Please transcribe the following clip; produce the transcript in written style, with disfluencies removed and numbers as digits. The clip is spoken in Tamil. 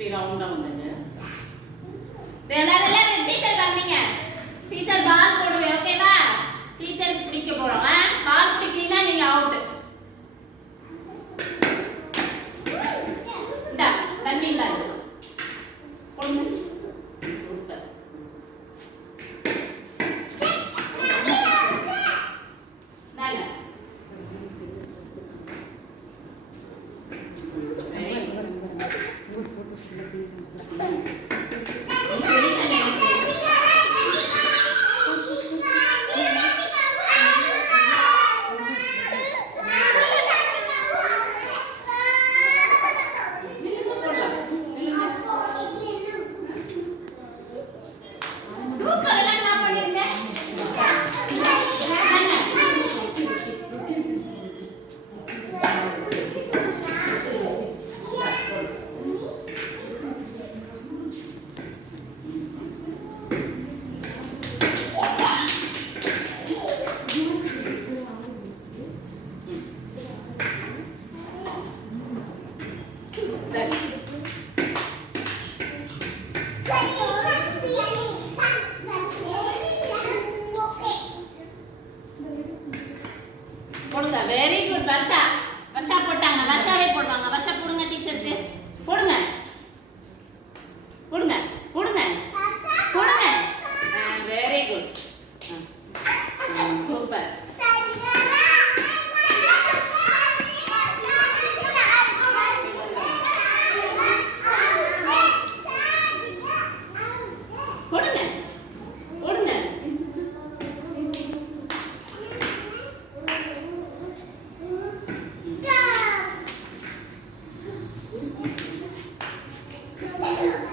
இப்படி ரவுண்டா வந்துட்டு எல்லாரும் டீச்சர் காமிங்க. டீச்சர் பால் போடுவேன். ஓகேவா? டீச்சர் பிடிக்க போறோம். பால் பிடிக்கலனா நீங்க அவுட். இந்தா தண்ணி இல்ல போடுங்க. சூப்பர். நாங்க போடுங்க. Very good. வர்ஷா வர்ஷா போட்டாங்க. வர்ஷாவே போடுவாங்க. வர்ஷா போடுங்க. டீச்சருக்கு போடுங்க. போடுங்க போடுங்க போடுங்க. Very good. சூப்பர். போடுங்க போடுங்க. Yeah.